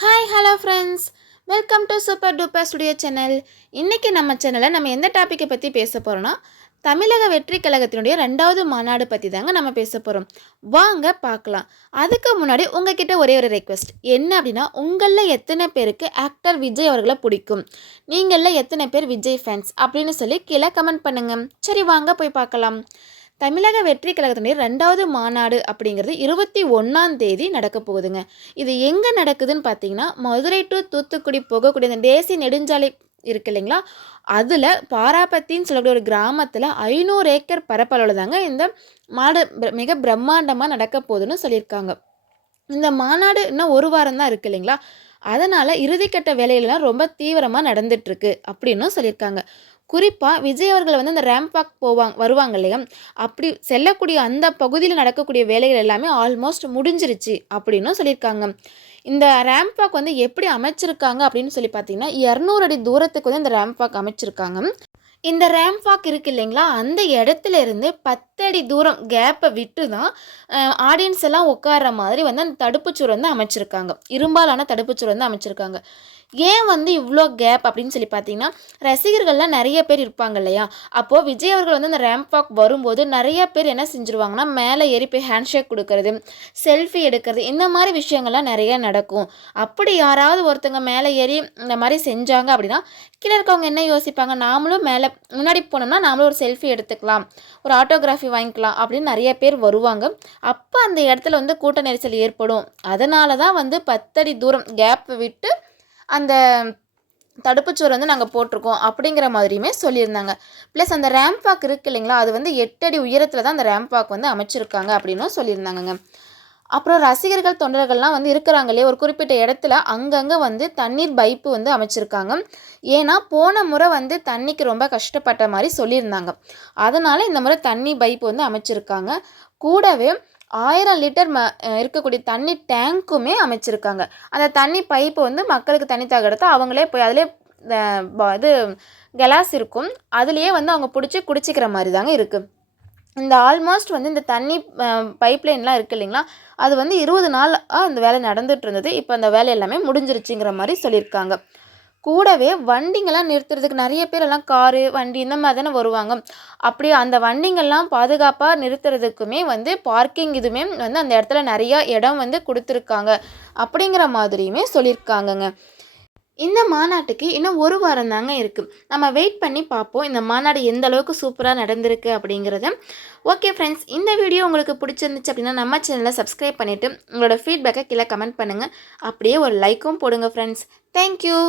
Hi hello friends, welcome to super duper studio channel. இன்றைக்கி நம்ம சேனலில் நம்ம எந்த டாப்பிக்கை பற்றி பேச போகிறோன்னா, தமிழக வெற்றி கழகத்தினுடைய 2வது மாநாடு பற்றி தாங்க நம்ம பேச போகிறோம். வாங்க பார்க்கலாம். அதுக்கு முன்னாடி உங்ககிட்ட ஒரே ஒரு ரெக்வெஸ்ட் என்ன அப்படின்னா, உங்களில் எத்தனை பேருக்கு ஆக்டர் விஜய் அவர்களை பிடிக்கும், நீங்களில் எத்தனை பேர் விஜய் ஃபேன்ஸ் அப்படின்னு சொல்லி கீழே கமெண்ட் பண்ணுங்கள். சரி வாங்க போய் பார்க்கலாம். தமிழக வெற்றி கழகத்தினுடைய 2வது மாநாடு அப்படிங்கிறது 21ஆம் தேதி நடக்க போகுதுங்க. இது எங்கே நடக்குதுன்னு பார்த்தீங்கன்னா, மதுரை டு தூத்துக்குடி போகக்கூடிய அந்த தேசிய நெடுஞ்சாலை இருக்கு இல்லைங்களா, அதில் பாராபத்தின்னு சொல்லக்கூடிய ஒரு கிராமத்தில் 500 ஏக்கர் பரப்பளவில் தாங்க இந்த மாடு மிக பிரம்மாண்டமாக நடக்க போகுதுன்னு சொல்லியிருக்காங்க. இந்த மாநாடு இன்னும் ஒரு வாரம் தான் இருக்குது இல்லைங்களா, அதனால் இறுதிக்கட்ட வேலைகள்லாம் ரொம்ப தீவிரமாக நடந்துட்டுருக்கு அப்படின்னு சொல்லியிருக்காங்க. குறிப்பாக விஜய் அவர்கள் வந்து அந்த ரேம்ப் வாக் வருவாங்க இல்லையா, அப்படி செல்லக்கூடிய அந்த பகுதியில் நடக்கக்கூடிய வேலைகள் எல்லாமே ஆல்மோஸ்ட் முடிஞ்சிருச்சு அப்படின்னு சொல்லியிருக்காங்க. இந்த ரேம்ப் வாக் வந்து எப்படி அமைச்சிருக்காங்க அப்படின்னு சொல்லி பார்த்தீங்கன்னா, 200 அடி தூரத்துக்கு வந்து இந்த ரேம்ப் வாக் அமைச்சிருக்காங்க. இந்த ரேம்ப் வாக் இருக்குது இல்லைங்களா, அந்த இடத்துல இருந்து 10 அடி தூரம் கேப்பை விட்டு தான் ஆடியன்ஸ் எல்லாம் உட்கார்ற மாதிரி வந்து அந்த தடுப்புச்சுவர் வந்து அமைச்சிருக்காங்க. இரும்பாலான தடுப்புச்சுவர் வந்து அமைச்சிருக்காங்க. ஏன் வந்து இவ்வளோ கேப் அப்படின்னு சொல்லி பார்த்தீங்கன்னா, ரசிகர்கள்லாம் நிறைய பேர் இருப்பாங்க இல்லையா, அப்போது விஜய் அவர்கள் வந்து அந்த ரேம்ப் வாக் வரும்போது நிறைய பேர் என்ன செஞ்சுருவாங்கன்னா, மேலே ஏறி போய் ஹேண்ட்ஷேக் கொடுக்கறது, செல்ஃபி எடுக்கிறது, இந்த மாதிரி விஷயங்கள்லாம் நிறைய நடக்கும். அப்படி யாராவது ஒருத்தங்க மேலே ஏறி இந்த மாதிரி செஞ்சாங்க அப்படின்னா, கீழே இருக்கவங்க என்ன யோசிப்பாங்க, நாமளும் மேலே முன்னாடி போனோம்னா நாமளும் ஒரு செல்ஃபி எடுத்துக்கலாம், ஒரு ஆட்டோகிராஃபி வாங்கிக்கலாம் அப்படின்னு நிறைய பேர் வருவாங்க. அப்போ அந்த இடத்துல வந்து கூட்ட நெரிசல் ஏற்படும். அதனால தான் வந்து 10 அடி தூரம் கேப் விட்டு அந்த தடுப்புச்சுவர் வந்து நாங்கள் போட்டிருக்கோம் அப்படிங்கிற மாதிரியுமே சொல்லியிருந்தாங்க. ப்ளஸ் அந்த ரேம்ப் வாக் இருக்குது இல்லைங்களா, அது வந்து 8 அடி உயரத்தில் தான் அந்த ரேம்ப் வாக் வந்து அமைச்சிருக்காங்க அப்படின்னும் சொல்லியிருந்தாங்கங்க. அப்புறம் ரசிகர்கள் தொண்டர்கள்லாம் வந்து இருக்கிறாங்களே ஒரு குறிப்பிட்ட இடத்துல அங்கங்கே வந்து தண்ணீர் பைப்பு வந்து அமைச்சிருக்காங்க. ஏன்னா போன முறை வந்து தண்ணிக்கு ரொம்ப கஷ்டப்பட்ட மாதிரி சொல்லியிருந்தாங்க. அதனால் இந்த முறை தண்ணி பைப்பு வந்து அமைச்சிருக்காங்க. கூடவே 1000 லிட்டர் இருக்கக்கூடிய தண்ணி டேங்க்குமே அமைச்சிருக்காங்க. அந்த தண்ணி பைப்பு வந்து மக்களுக்கு தண்ணி தாக எடுத்து அவங்களே போய் அதிலே இது கிளாஸ் இருக்கும், அதுலேயே வந்து அவங்க பிடிச்சி குடிச்சிக்கிற மாதிரி தாங்க இருக்குது. இந்த ஆல்மோஸ்ட் வந்து இந்த தண்ணி பைப்லைன்லாம் இருக்குது இல்லைங்களா, அது வந்து 20 நாள் அந்த வேலை நடந்துகிட்டு இருந்தது. இப்போ அந்த வேலை எல்லாமே முடிஞ்சிருச்சுங்கிற மாதிரி சொல்லியிருக்காங்க. கூடவே வண்டிங்கெல்லாம் நிறுத்துறதுக்கு நிறைய பேர் எல்லாம் காரு வண்டி இந்த மாதிரி தானே வருவாங்க. அப்படி அந்த வண்டிங்கள்லாம் பாதுகாப்பாக நிறுத்துறதுக்குமே வந்து பார்க்கிங் இதுவுமே வந்து அந்த இடத்துல நிறையா இடம் வந்து கொடுத்துருக்காங்க அப்படிங்கிற மாதிரியுமே சொல்லியிருக்காங்கங்க. இந்த மாநாட்டுக்கு இன்னும் ஒரு வாரம் தாங்க இருக்குது. நம்ம வெயிட் பண்ணி பார்ப்போம் இந்த மாநாடு எந்த அளவுக்கு சூப்பராக நடந்திருக்கு அப்படிங்கிறத. ஓகே ஃப்ரெண்ட்ஸ், இந்த வீடியோ உங்களுக்கு பிடிச்சிருந்துச்சு அப்படின்னா நம்ம சேனலை சப்ஸ்கிரைப் பண்ணிவிட்டு உங்களோட ஃபீட்பேக்கை கீழே கமெண்ட் பண்ணுங்கள். அப்படியே ஒரு லைக்கும் போடுங்க ஃப்ரெண்ட்ஸ். தேங்க்யூ.